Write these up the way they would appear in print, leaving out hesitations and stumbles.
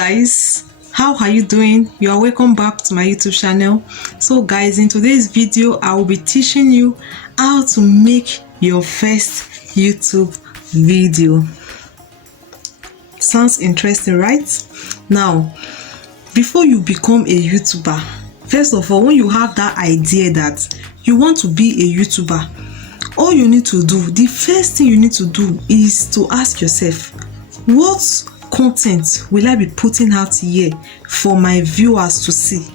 guys, how are you doing? You are welcome back to my YouTube channel. So guys, in today's video I will be teaching you how to make your first YouTube video. Sounds interesting, right? Now, before you become a YouTuber, first of all, when you have that idea that you want to be a YouTuber, all you need to do, the first thing you need to do is to ask yourself, what content will I be putting out here for my viewers to see?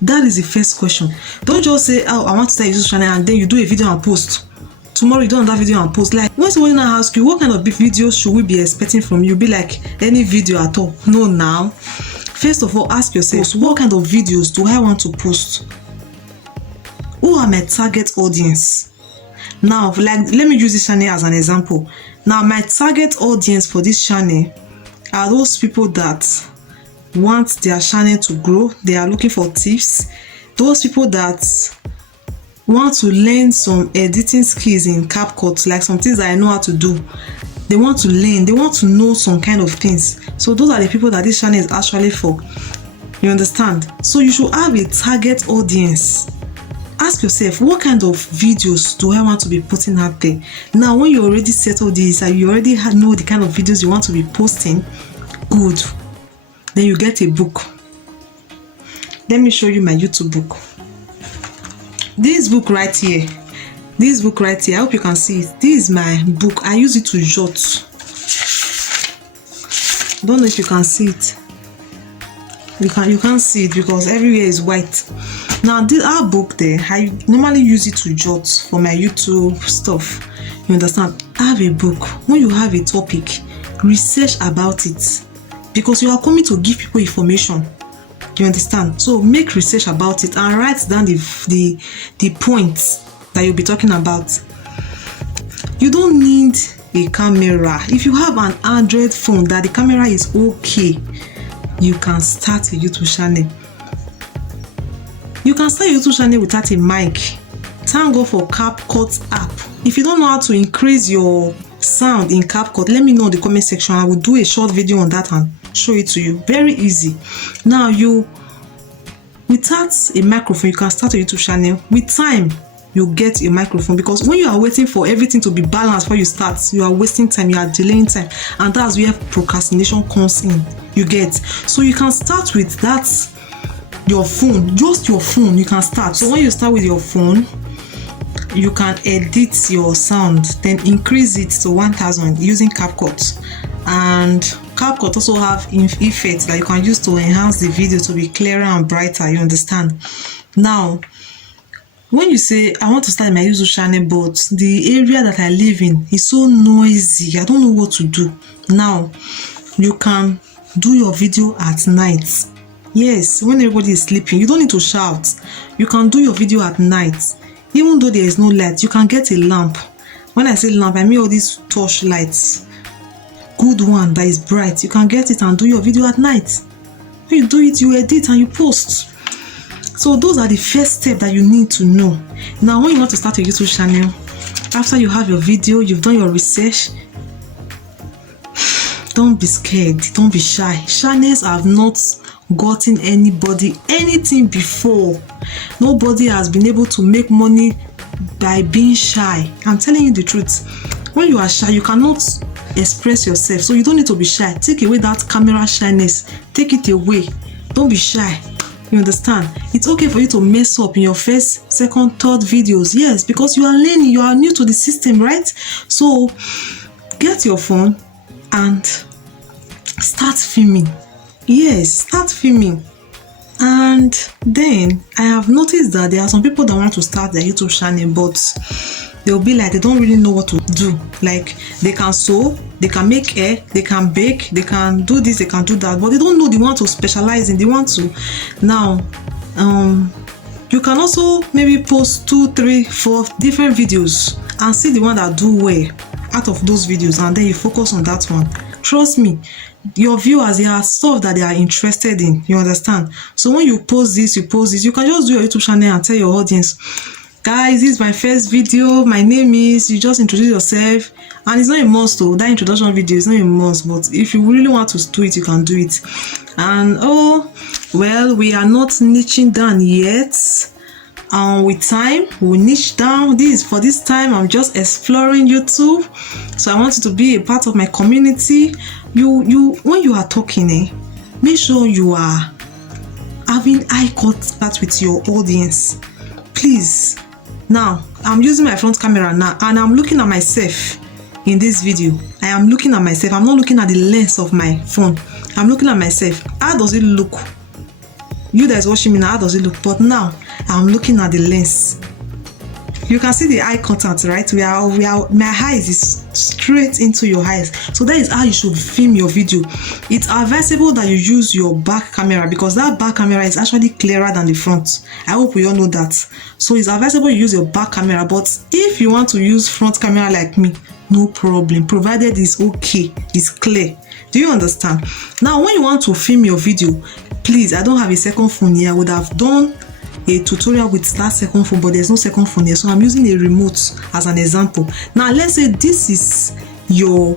That is the first question. Don't just say, oh, I want to start a YouTube channel, and then you do a video and post. Tomorrow you don't have that video and post. Like, when someone now asks you, what kind of big videos should we be expecting from you? Be like, any video at all. No, now. First of all, ask yourself, what kind of videos do I want to post? Who are my target audience? Now, like, let me use this channel as an example. Now, my target audience for this channel are those people that want their channel to grow. They are looking for tips. Those people that want to learn some editing skills in CapCut, like some things that I know how to do. They want to learn. They want to know some kind of things. So those are the people that this channel is actually for. You understand? So you should have a target audience. Ask yourself, what kind of videos do I want to be putting out there? Now, when you already settle this and you already know the kind of videos you want to be posting, good. Then you get a book. Let me show you my YouTube book. This book right here. I hope you can see it. This is my book. I use it to jot. Don't know if you can see it. You can't see it because everywhere is white. Now, our book there, I normally use it to jot for my YouTube stuff. You understand? Have a book. When you have a topic, research about it, because you are coming to give people information. You understand? So make research about it and write down the points that you'll be talking about. You don't need a camera. If you have an Android phone that the camera is okay, you can start a YouTube channel. You can start a YouTube channel without a mic. Thank God for CapCut app. If you don't know how to increase your sound in CapCut, let me know in the comment section. I will do a short video on that and show it to you. Very easy. Now, without a microphone, you can start a YouTube channel. With time, you get a microphone, because when you are waiting for everything to be balanced before you start, you are wasting time, you are delaying time, and that's where procrastination comes in. You get. So you can start with that, your phone, just your phone. You can start. So when you start with your phone, you can edit your sound, then increase it to 1000 using CapCut. And CapCut also have effects that you can use to enhance the video to be clearer and brighter. You understand? Now, when you say, I want to start my YouTube channel, but the area that I live in is so noisy, I don't know what to do. Now, you can do your video at night. Yes, when everybody is sleeping, you don't need to shout. You can do your video at night. Even though there is no light, you can get a lamp. When I say lamp, I mean all these torch lights. Good one that is bright. You can get it and do your video at night. When you do it, you edit and you post. So those are the first steps that you need to know. Now, when you want to start a YouTube channel, after you have your video, you've done your research, don't be scared, don't be shy. Channels have not gotten anybody anything before. Nobody has been able to make money by being shy. I'm telling you the truth. When you are shy, you cannot express yourself. So you don't need to be shy. Take away that camera shyness. Take it away. Don't be shy. You understand? It's okay for you to mess up in your first, second, third videos. Yes, because you are learning. You are new to the system, right? So get your phone and start filming. Yes, start filming. And then I have noticed that there are some people that want to start their YouTube channel, but they'll be like, they don't really know what to do. Like, they can sew, they can make hair, they can bake, they can do this, they can do that, but they don't know they want to specialize in. They want to. Now, you can also maybe post 2, 3, 4 different videos and see the one that do well out of those videos, and then you focus on that one. Trust me, your viewers, they are stuff that they are interested in. You understand? So when you post this, you can just do your YouTube channel and tell your audience, Guys, this is my first video. My name is, you just introduce yourself, and it's not a must though. That introduction video is not a must, but if you really want to do it, you can do it. And oh well, we are not niching down yet. With time we'll niche down. For this time I'm just exploring YouTube, so I want you to be a part of my community. You when you are talking, make sure you are having eye contact with your audience, please. Now I'm using my front camera now, and I'm looking at myself in this video. I am looking at myself. I'm not looking at the lens of my phone. I'm looking at myself. How does it look? You guys watching me now, how does it look? But now I'm looking at the lens. You can see the eye contact, right? My eyes is straight into your eyes. So that is how you should film your video. It's advisable that you use your back camera, because that back camera is actually clearer than the front. I hope we all know that. So it's advisable you use your back camera, but if you want to use front camera like me, no problem, provided it's okay, it's clear. Do you understand? Now when you want to film your video, please, I don't have a second phone here. I would have done a tutorial with that second phone, but there's no second phone here, so I'm using a remote as an example. Now let's say this is your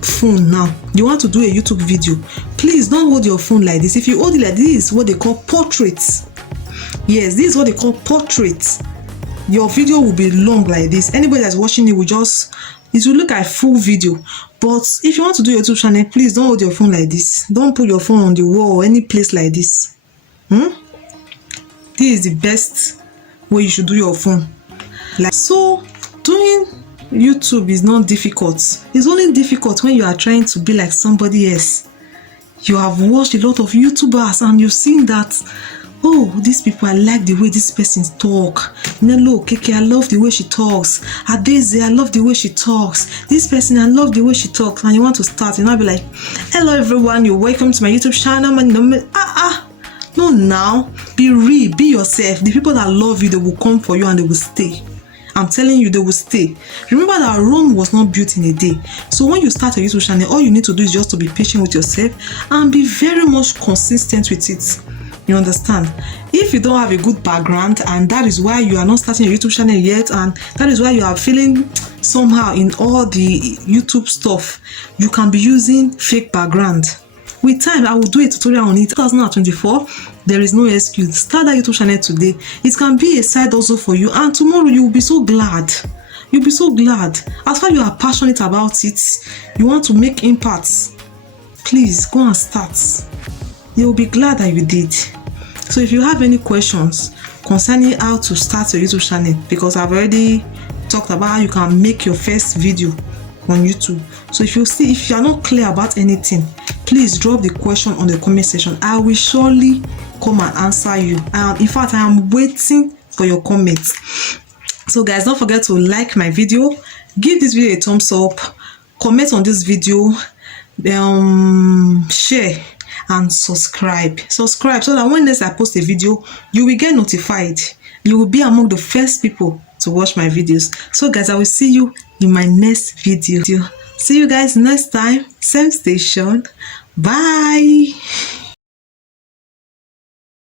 phone. Now you want to do a YouTube video, please don't hold your phone like this. If you hold it like this, is what they call portraits. Yes, this is what they call portraits. Your video will be long like this. Anybody that's watching it will look like full video. But if you want to do your YouTube channel, please don't hold your phone like this. Don't put your phone on the wall or any place like this. This is the best way you should do your phone. So doing YouTube is not difficult. It's only difficult when you are trying to be like somebody else. You have watched a lot of YouTubers and you've seen that, oh, these people, I like the way this person talk. Nelo Keke, I love the way she talks. Adeze, I love the way she talks. This person, I love the way she talks. And you want to start, and I'll be like, hello everyone, you're welcome to my YouTube channel. No, now be real, be yourself. The people that love you, they will come for you and they will stay. I'm telling you, they will stay. Remember that Rome was not built in a day. So when you start a YouTube channel, all you need to do is just to be patient with yourself and be very much consistent with it. You understand? If you don't have a good background, and that is why you are not starting a YouTube channel yet, and that is why you are feeling somehow in all the YouTube stuff, you can be using fake background. With time, I will do a tutorial on it. 2024, there is no excuse. Start that YouTube channel today. It can be a side also for you, and tomorrow you will be so glad. You'll be so glad. As far as you are passionate about it, you want to make impacts, please go and start. You will be glad that you did. So if you have any questions concerning how to start your YouTube channel, because I've already talked about how you can make your first video on YouTube. So if you are not clear about anything, please drop the question on the comment section. I will surely come and answer you. In fact, I am waiting for your comments. So guys, don't forget to like my video, give this video a thumbs up, comment on this video, share and subscribe so that when next I post a video, you will get notified. You will be among the first people to watch my videos. So guys, I will see you in my next video. See you guys next time, same station. Bye.